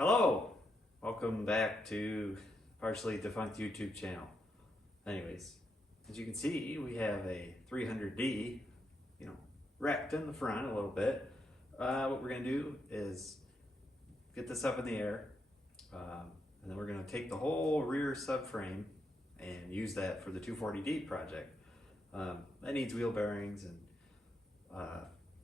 Hello! Welcome back to partially defunct YouTube channel. Anyways, as you can see, we have a 300D, wrecked in the front a little bit. What we're going to do is get this up in the air, and then we're going to take the whole rear subframe and use that for the 240D project. That needs wheel bearings, and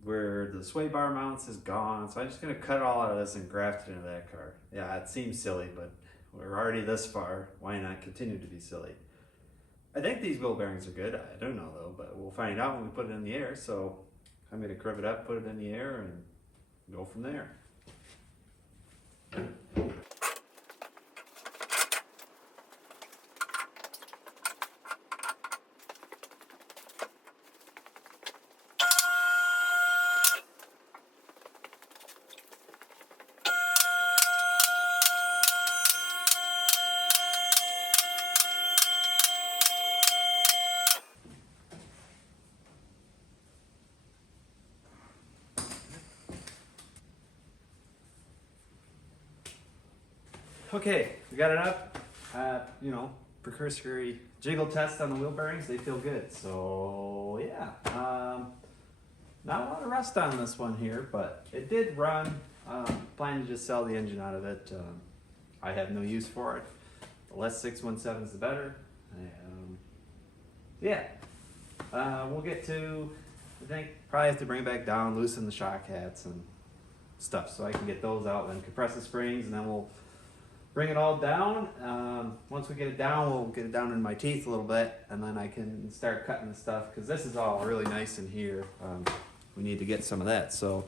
where the sway bar mounts is gone, so I'm just going to cut all out of this and graft it into that car. Yeah, it seems silly, but we're already this far. Why not continue to be silly? I think these wheel bearings are good. I don't know though, but we'll find out when we put it in the air. So I'm going to crib it up, put it in the air, and go from there. Okay, we got it up. Precursory jiggle test on the wheel bearings. They feel good. So yeah, not a lot of rust on this one here, but it did run. Planning to just sell the engine out of it. I have no use for it. The less 617s, the better. We'll get to, I think, probably have to bring it back down, loosen the shock hats and stuff so I can get those out, and compress the springs, and then we'll bring it all down. Once we get it down, we'll get it down in my teeth a little bit, and then I can start cutting the stuff, because this is all really nice in here. We need to get some of that. So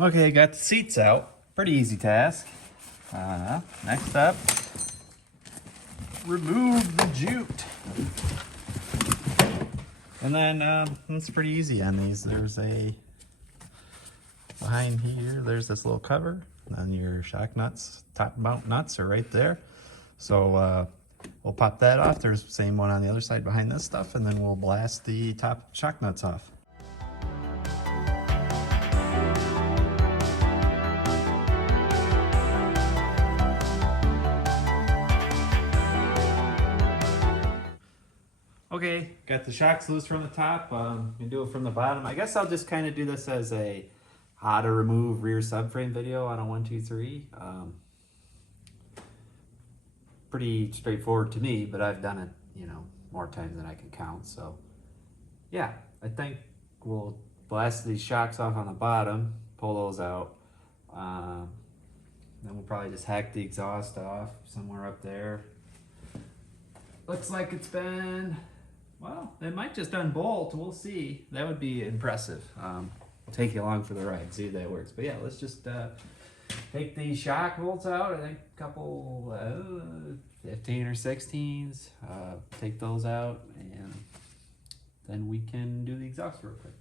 okay, got the seats out. Pretty easy task. Next up, remove the jute. And then it's pretty easy on these. There's behind here, there's this little cover. And then your shock nuts, top mount nuts are right there. So we'll pop that off. There's the same one on the other side behind this stuff. And then we'll blast the top shock nuts off. Okay, got the shocks loose from the top. You can do it from the bottom. I guess I'll just kind of do this as a how to remove rear subframe video on a 123. Pretty straightforward to me, but I've done it, more times than I can count. So yeah, I think we'll blast these shocks off on the bottom, pull those out. Then we'll probably just hack the exhaust off somewhere up there. Looks like it's been, well, it might just unbolt. We'll see. That would be impressive. I'll take you along for the ride, see if that works. But yeah, let's just take these shock bolts out. I think a couple 15 or 16s. Take those out, and then we can do the exhaust real quick.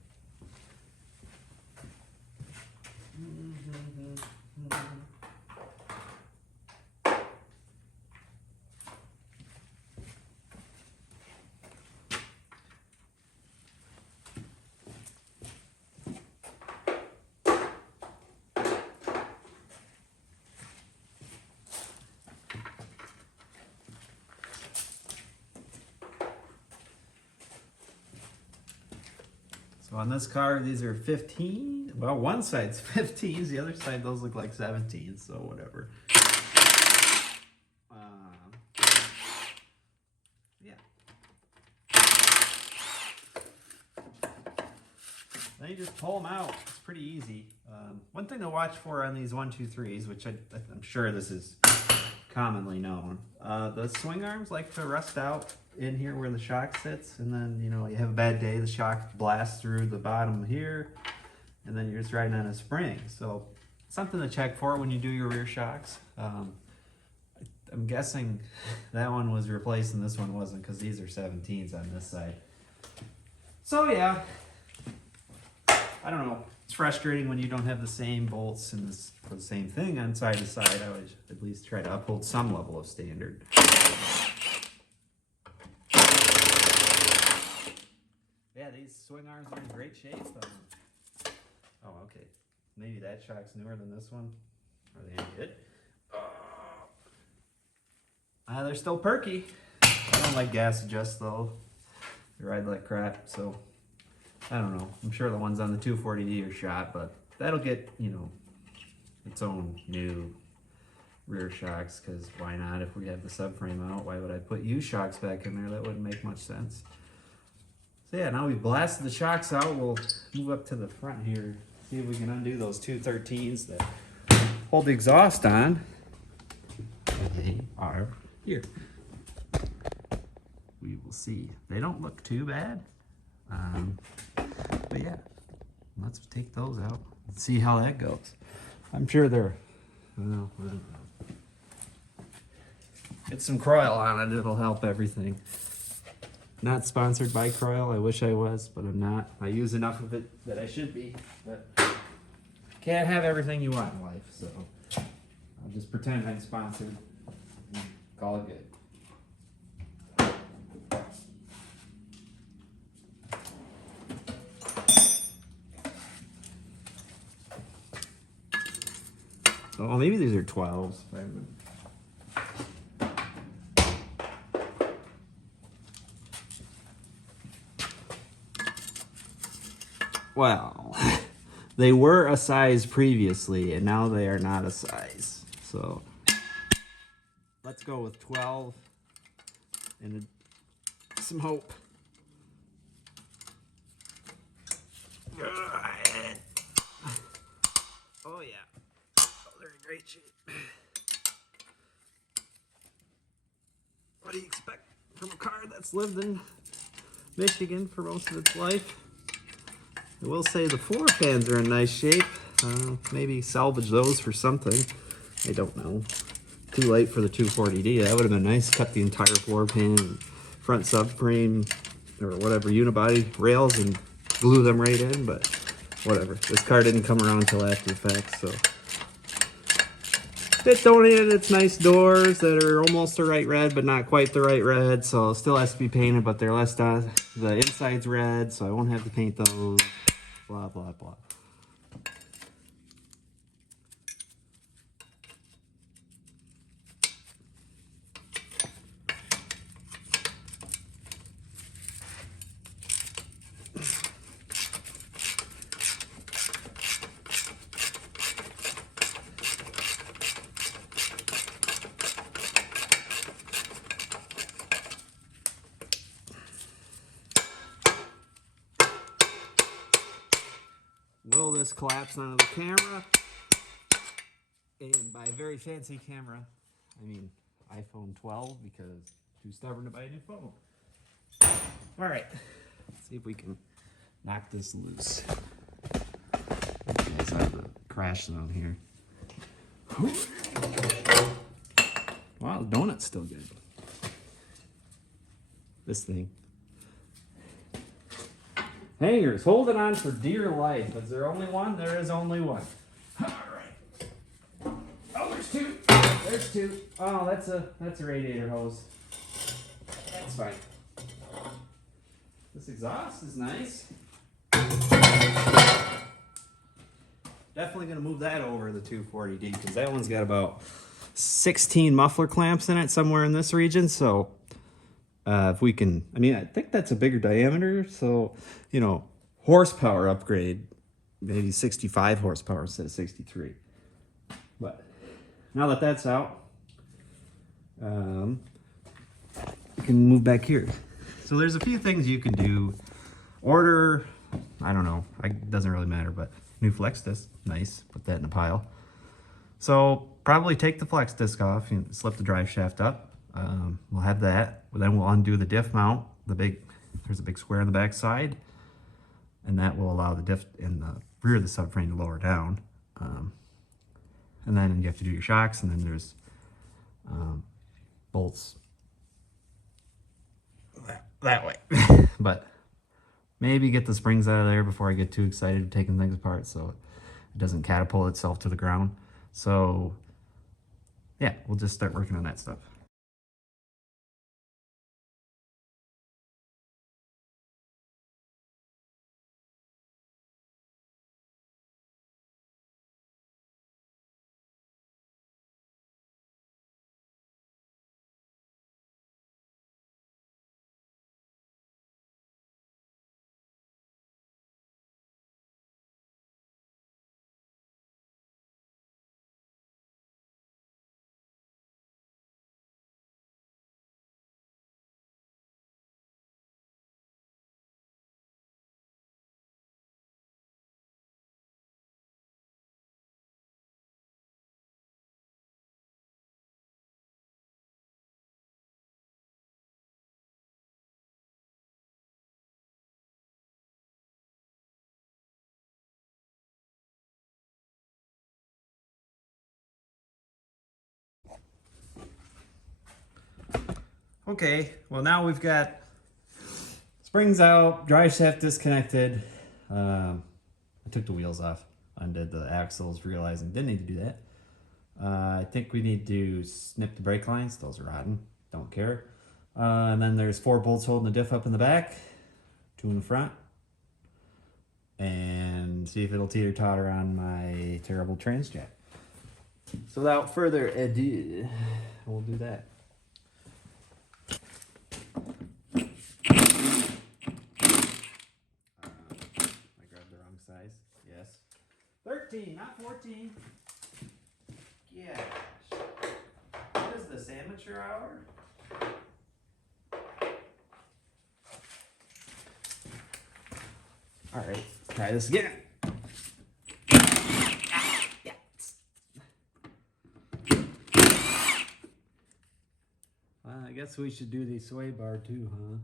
So on this car, these are 15. Well, one side's 15s, the other side, those look like 17s, so whatever. Yeah. Then you just pull them out. It's pretty easy. One thing to watch for on these 123s, which I'm sure this is commonly known, the swing arms like to rust out in here where the shock sits, and then you have a bad day, the shock blasts through the bottom here, and then you're just riding on a spring. So something to check for when you do your rear shocks. I I'm guessing that one was replaced and this one wasn't, because these are 17s on this side. So yeah, I don't know. It's frustrating when you don't have the same bolts and the same thing on side to side. I would at least try to uphold some level of standard. Yeah, these swing arms are in great shape. Oh, okay. Maybe that shock's newer than this one. Are they any good? They're still perky. I don't like gas adjust though. They ride like crap, so I don't know. I'm sure the ones on the 240D are shot, but that'll get, you know, its own new rear shocks, because why not? If we have the subframe out, why would I put U shocks back in there? That wouldn't make much sense. So yeah, now we've blasted the shocks out, we'll move up to the front here, see if we can undo those 213s that hold the exhaust on. They are here. We will see. They don't look too bad. But yeah, let's take those out and see how that goes. I'm sure they're, well, I don't know. Get some Croyle on it, it'll help everything. Not sponsored by Croyle, I wish I was, but I'm not. I use enough of it that I should be, but can't have everything you want in life, so I'll just pretend I'm sponsored and call it good. Oh, maybe these are 12s. Well, they were a size previously, and now they are not a size. So let's go with 12 and some hope. Oh yeah. They're in great shape. What do you expect from a car that's lived in Michigan for most of its life? I will say the floor pans are in nice shape. Maybe salvage those for something. I don't know. Too late for the 240D. That would have been nice. Cut the entire floor pan, front subframe, or whatever, unibody rails, and glue them right in, but whatever. This car didn't come around until after the fact, so. It donated its nice doors that are almost the right red, but not quite the right red, so it still has to be painted, but they're less done. The inside's red, so I won't have to paint those. Blah, blah, blah. Will this collapse onto the camera? And by very fancy camera, I mean iPhone 12, because too stubborn to buy a new phone. All right, let's see if we can knock this loose. You guys have the crash zone here. Wow, the donut's still good. This thing. Hangers, holding on for dear life. Is there only one? There is only one. All right. Oh, there's two. There's two. Oh, that's a radiator hose. That's fine. This exhaust is nice. Definitely gonna move that over the 240D, because that one's got about 16 muffler clamps in it somewhere in this region. So if we can, I mean, I think that's a bigger diameter, so, you know, horsepower upgrade, maybe 65 horsepower instead of 63. But now that that's out, we can move back here. So there's a few things you can do. Order, I don't know, it doesn't really matter, but new flex disc, nice, put that in a pile. So probably take the flex disc off and slip the drive shaft up. We'll have that. Then we'll undo the diff mount. There's a big square on the back side, and that will allow the diff in the rear of the subframe to lower down. And then you have to do your shocks, and then there's bolts that way. But maybe get the springs out of there before I get too excited taking things apart so it doesn't catapult itself to the ground. So yeah, we'll just start working on that stuff. Okay, well now we've got springs out, drive shaft disconnected. I took the wheels off, undid the axles, realizing didn't need to do that. I think we need to snip the brake lines. Those are rotten, don't care. And then there's 4 bolts holding the diff up in the back, 2 in the front. And see if it'll teeter-totter on my terrible transjack. So without further ado, we'll do that. Size, yes. 13, not 14. Gosh. What is this, amateur hour? Alright, try this again. Yes. Well, I guess we should do the sway bar too, huh?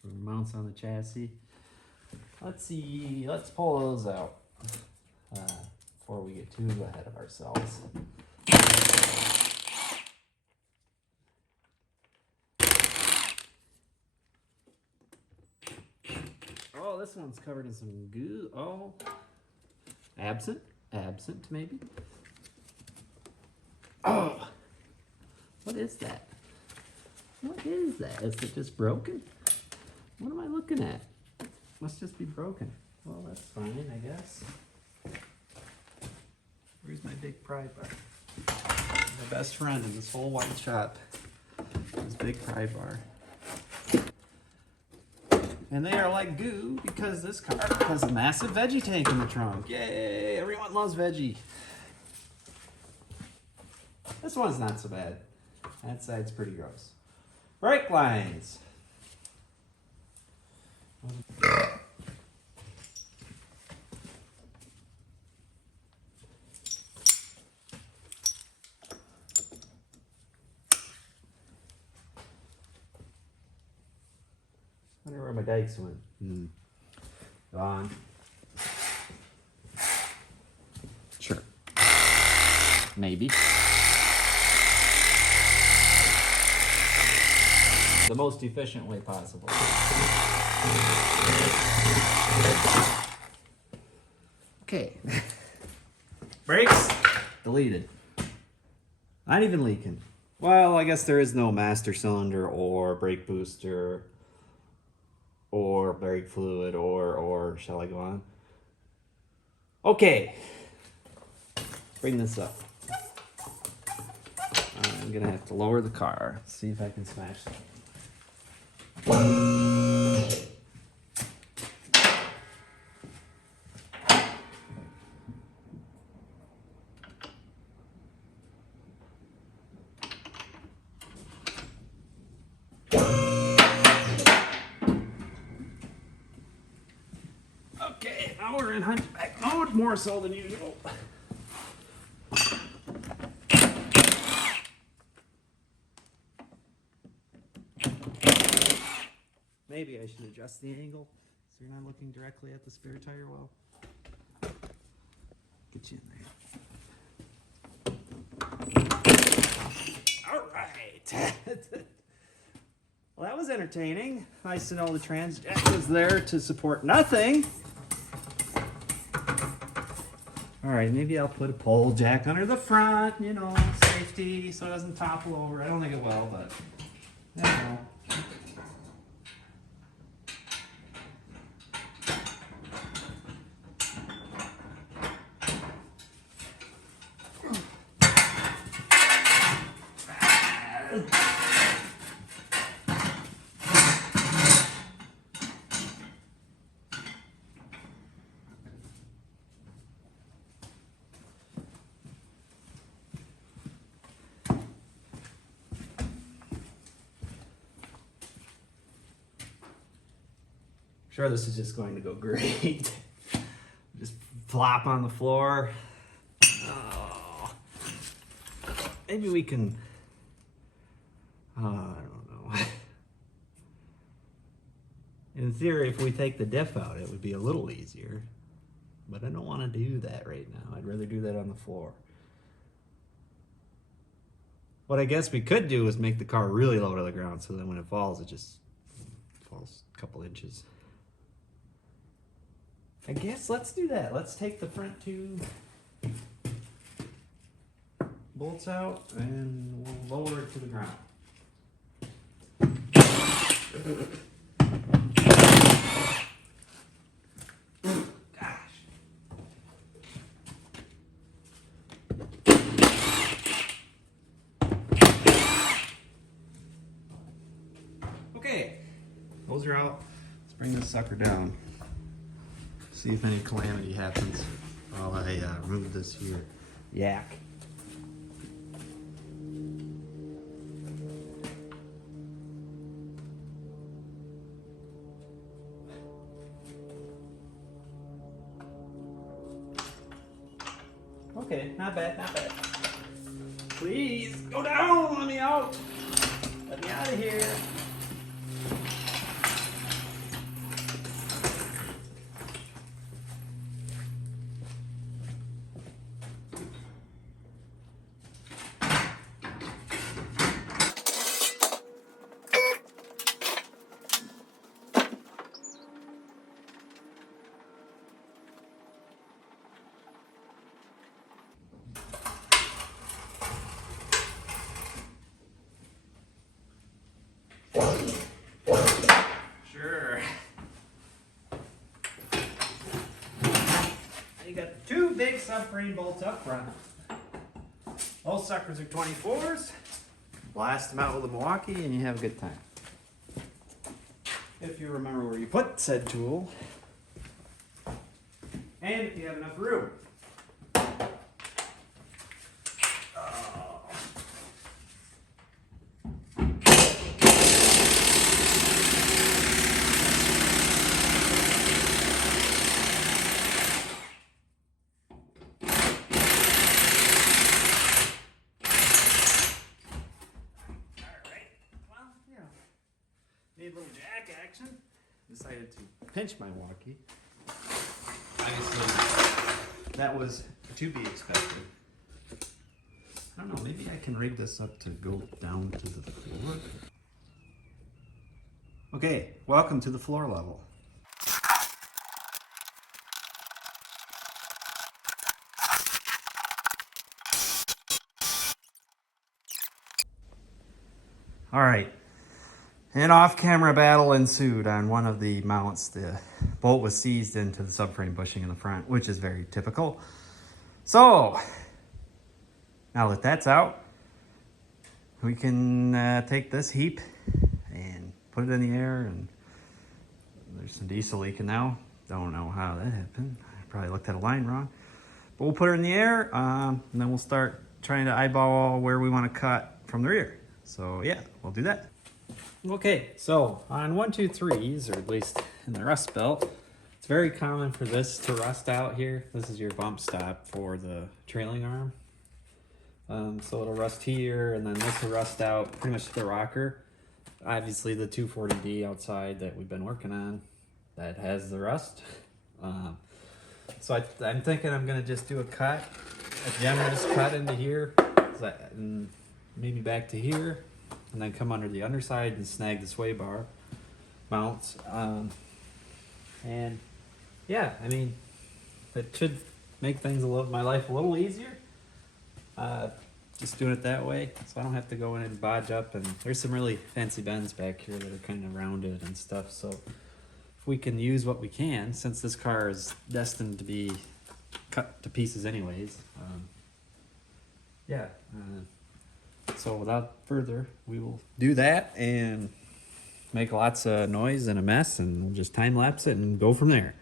For mounts on the chassis. Let's see, let's pull those out before we get too ahead of ourselves. Oh, this one's covered in some goo. Oh, absent maybe. Oh, what is that? What is that? Is it just broken? What am I looking at? Must just be broken. Well, that's fine, I guess. Where's my big pry bar? My best friend in this whole white shop. This big pry bar. And they are like goo because this car has a massive veggie tank in the trunk. Yay! Everyone loves veggie. This one's not so bad. That side's pretty gross. Brake lines. I wonder where my dikes went. Gone. Sure. Maybe. The most efficient way possible. Okay. Brakes deleted. Not even leaking. Well, I guess there is no master cylinder or brake booster or brake fluid or shall I go on? Okay. Bring this up. I'm gonna have to lower the car. See if I can smash it. Okay, now we're in hunchback mode, more so than usual. Maybe I should adjust the angle so you're not looking directly at the spare tire well. Get you in there. All right. Well, that was entertaining. Nice to know the trans jack was there to support nothing. All right, maybe I'll put a pole jack under the front, you know, safety, so it doesn't topple over. I don't think it will, but you know. Sure, this is just going to go great. Just flop on the floor. Oh. Maybe we can, I don't know. In theory, if we take the diff out, it would be a little easier. But I don't want to do that right now. I'd rather do that on the floor. What I guess we could do is make the car really low to the ground, so then when it falls, it just falls a couple inches. I guess let's do that. Let's take the front two bolts out and we'll lower it to the ground. Gosh. Okay, those are out. Let's bring this sucker down. See if any calamity happens while I remove this here yak. Okay, not bad, not bad. Please, go down, let me out. Let me out of here. Sure. You got two big subframe bolts up front. Those suckers are 24s. Blast them out with a Milwaukee and you have a good time. If you remember where you put said tool. And if you have enough room. Need a little jack action. Decided to pinch my Milwaukee. Obviously, that was to be expected. I don't know, maybe I can rig this up to go down to the floor. Okay, welcome to the floor level. All right. An off-camera battle ensued on one of the mounts. The bolt was seized into the subframe bushing in the front, which is very typical. So, now that that's out, we can take this heap and put it in the air, and there's some diesel leaking now. Don't know how that happened. I probably looked at a line wrong. But we'll put her in the air, and then we'll start trying to eyeball where we want to cut from the rear. So yeah, we'll do that. Okay, so on 123s, or at least in the rust belt, it's very common for this to rust out here. This is your bump stop for the trailing arm. So it'll rust here, and then this will rust out pretty much to the rocker. Obviously the 240D outside that we've been working on, that has the rust. So I'm thinking I'm gonna just do a cut, a generous cut into here, and maybe back to here. and then come under the underside and snag the sway bar mounts. And yeah, I mean, it should make things my life a little easier. Just doing it that way, so I don't have to go in and bodge up. And there's some really fancy bends back here that are kind of rounded and stuff. So if we can use what we can, since this car is destined to be cut to pieces anyways. Yeah. So without further, we will do that and make lots of noise and a mess, and we'll just time lapse it and go from there.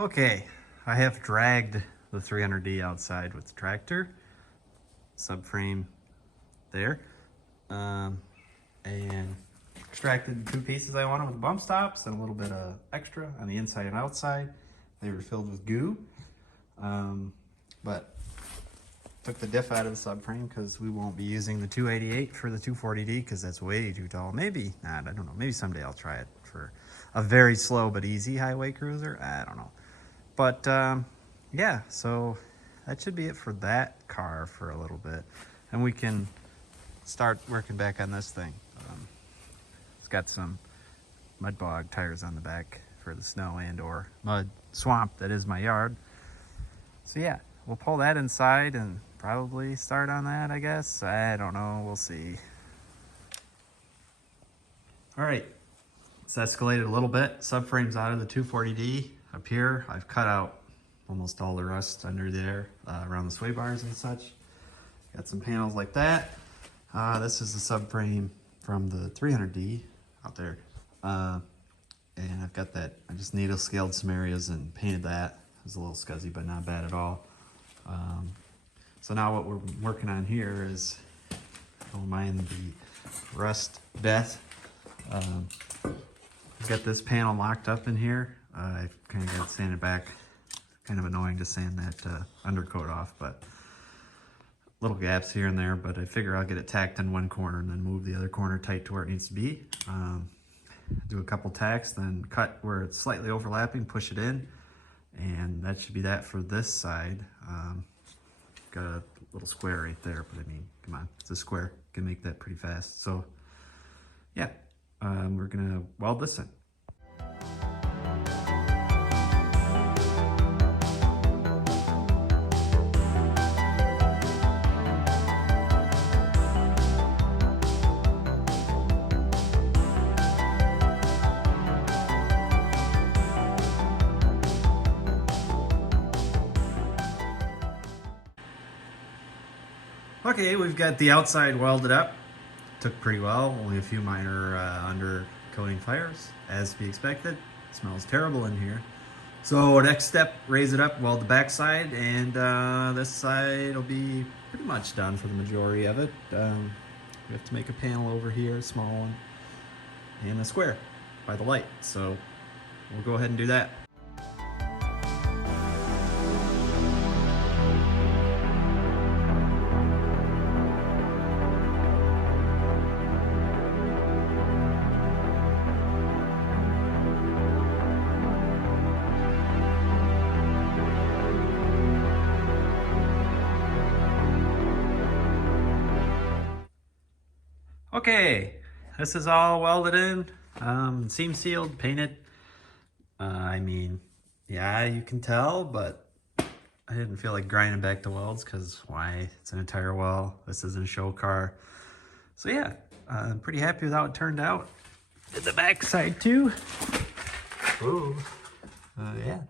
Okay, I have dragged the 300D outside with the tractor, subframe there, and extracted the 2 pieces I wanted with the bump stops and a little bit of extra on the inside and outside. They were filled with goo, but took the diff out of the subframe because we won't be using the 288 for the 240D because that's way too tall. Maybe not, I don't know, maybe someday I'll try it for a very slow but easy highway cruiser, I don't know. But yeah, so that should be it for that car for a little bit. And we can start working back on this thing. It's got some mud bog tires on the back for the snow and or mud swamp that is my yard. So yeah, we'll pull that inside and probably start on that, I guess. I don't know, we'll see. All right, it's escalated a little bit. Subframe's out of the 240D. Up here, I've cut out almost all the rust under there, around the sway bars and such. Got some panels like that. This is the subframe from the 300D out there. And I've got that, I just needle scaled some areas and painted that. It was a little scuzzy, but not bad at all. So now what we're working on here is, don't mind the rust death. I've got this panel locked up in here. I kind of got it sanded back. Kind of annoying to sand that undercoat off, but little gaps here and there, but I figure I'll get it tacked in one corner and then move the other corner tight to where it needs to be. Do a couple tacks, then cut where it's slightly overlapping, push it in, and that should be that for this side. Got a little square right there, but I mean, come on, it's a square. Can make that pretty fast. So yeah, we're gonna weld this in. Okay, we've got the outside welded up. Took pretty well, only a few minor undercoating fires, as to be expected. Smells terrible in here. So next step, raise it up, weld the back side, and this side will be pretty much done for the majority of it. We have to make a panel over here, a small one, and a square by the light. So we'll go ahead and do that. Okay, this is all welded in, seam sealed, painted. I mean, yeah, you can tell, but I didn't feel like grinding back the welds because why? It's an entire well. This isn't a show car. So yeah, I'm pretty happy with how it turned out. Did the back side too. Ooh, yeah,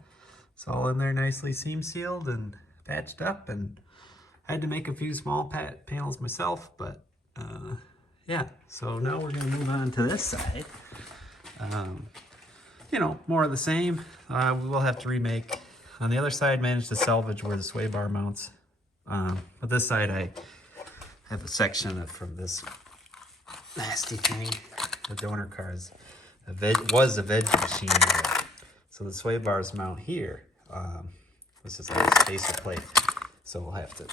it's all in there nicely seam sealed and patched up, and I had to make a few small panels myself, but yeah, so now we're going to move on to this side. You know, more of the same. We will have to remake. On the other side, managed to salvage where the sway bar mounts. But this side, I have a section from this nasty thing. The donor cars was a veg machine. So the sway bars mount here. This is like a spacer plate. So we'll have to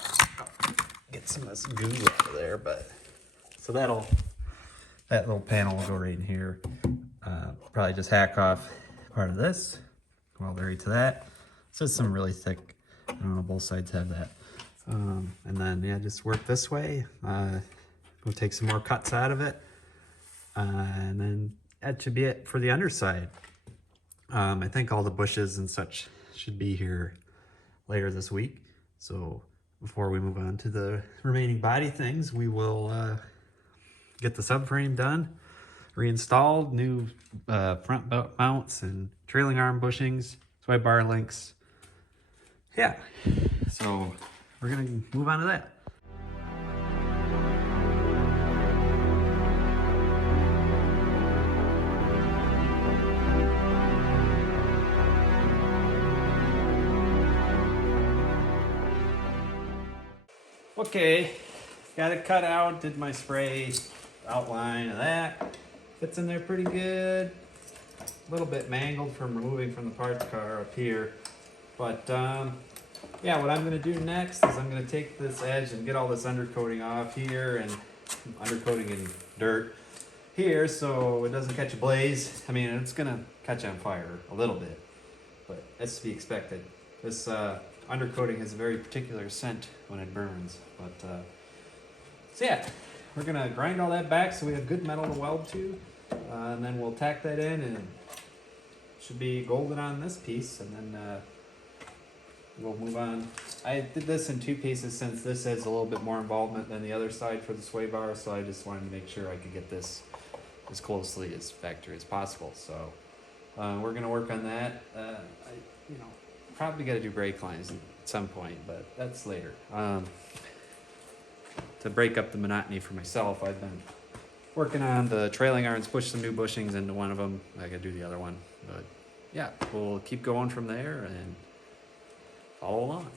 get some of this goo out of there, but so that little panel will go right in here. Probably just hack off part of this, weld right to that. It's just some really thick, I don't know, both sides have that. And then yeah, just work this way. We'll take some more cuts out of it. And then that should be it for the underside. I think all the bushes and such should be here later this week. So before we move on to the remaining body things, we will get the subframe done, reinstalled, new front mounts and trailing arm bushings, swipe bar links. Yeah, so we're gonna move on to that. Okay, got it cut out, did my spray outline of that. Fits in there pretty good. A little bit mangled from removing from the parts car up here. But yeah, what I'm gonna do next is I'm gonna take this edge and get all this undercoating off here, and undercoating in dirt here so it doesn't catch a blaze. I mean, it's gonna catch on fire a little bit, but that's to be expected. This undercoating has a very particular scent when it burns. But so yeah, we're gonna grind all that back so we have good metal to weld to, and then we'll tack that in, and it should be golden on this piece, and then we'll move on. I did this in 2 pieces since this has a little bit more involvement than the other side for the sway bar, so I just wanted to make sure I could get this as closely as factory as possible. So we're gonna work on that. You know, probably got to do brake lines at some point, but that's later. To break up the monotony for myself, I've been working on the trailing irons, push some new bushings into one of them. I gotta do the other one, but yeah, we'll keep going from there and follow along.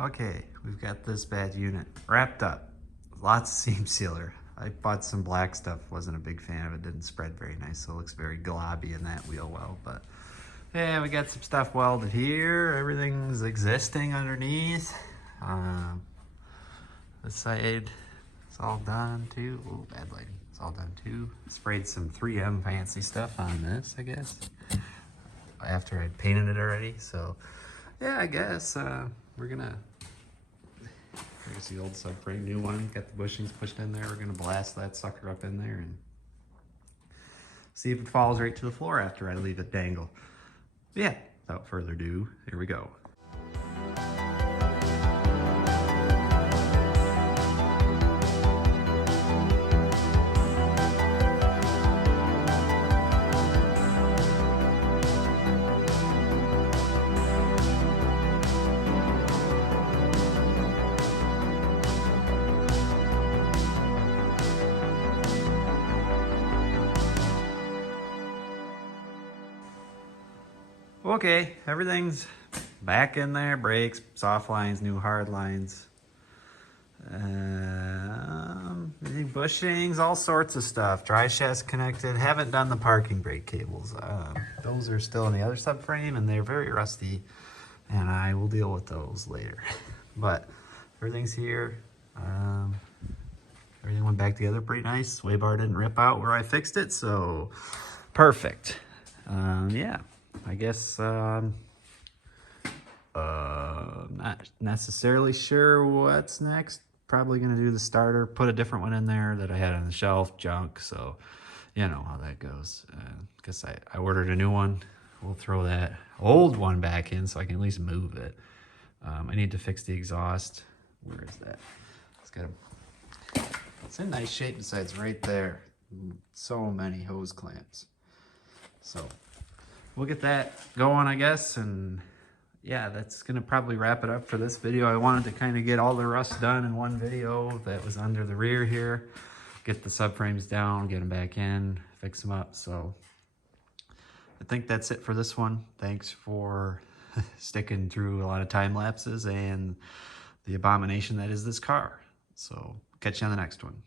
Okay, we've got this bad unit wrapped up. Lots of seam sealer. I bought some black stuff, wasn't a big fan of it, didn't spread very nice, so it looks very globby in that wheel well. But yeah, we got some stuff welded here. Everything's existing underneath. This side, it's all done too. Oh, bad lighting. It's all done too. Sprayed some 3M fancy stuff on this, I guess, after I'd painted it already. So yeah, I guess we're gonna, here's the old subframe, new one, got the bushings pushed in there. We're gonna blast that sucker up in there and see if it falls right to the floor after I leave it dangle. Yeah, without further ado, here we go. Okay, everything's back in there. Brakes, soft lines, new hard lines. Bushings, all sorts of stuff. Dry shafts connected. Haven't done the parking brake cables. Those are still in the other subframe and they're very rusty, and I will deal with those later. But everything's here. Everything went back together pretty nice. Sway bar didn't rip out where I fixed it, so perfect. Yeah, I guess not necessarily sure what's next. Probably gonna do the starter, put a different one in there that I had on the shelf, junk, so you know how that goes. Guess I ordered a new one. We'll throw that old one back in so I can at least move it. I need to fix the exhaust. Where is that? It's in nice shape besides right there. So many hose clamps. So we'll get that going, I guess, and yeah, that's gonna probably wrap it up for this video. I wanted to kind of get all the rust done in one video that was under the rear here, get the subframes down, get them back in, fix them up. So I think that's it for this one. Thanks for sticking through a lot of time lapses and the abomination that is this car. So catch you on the next one.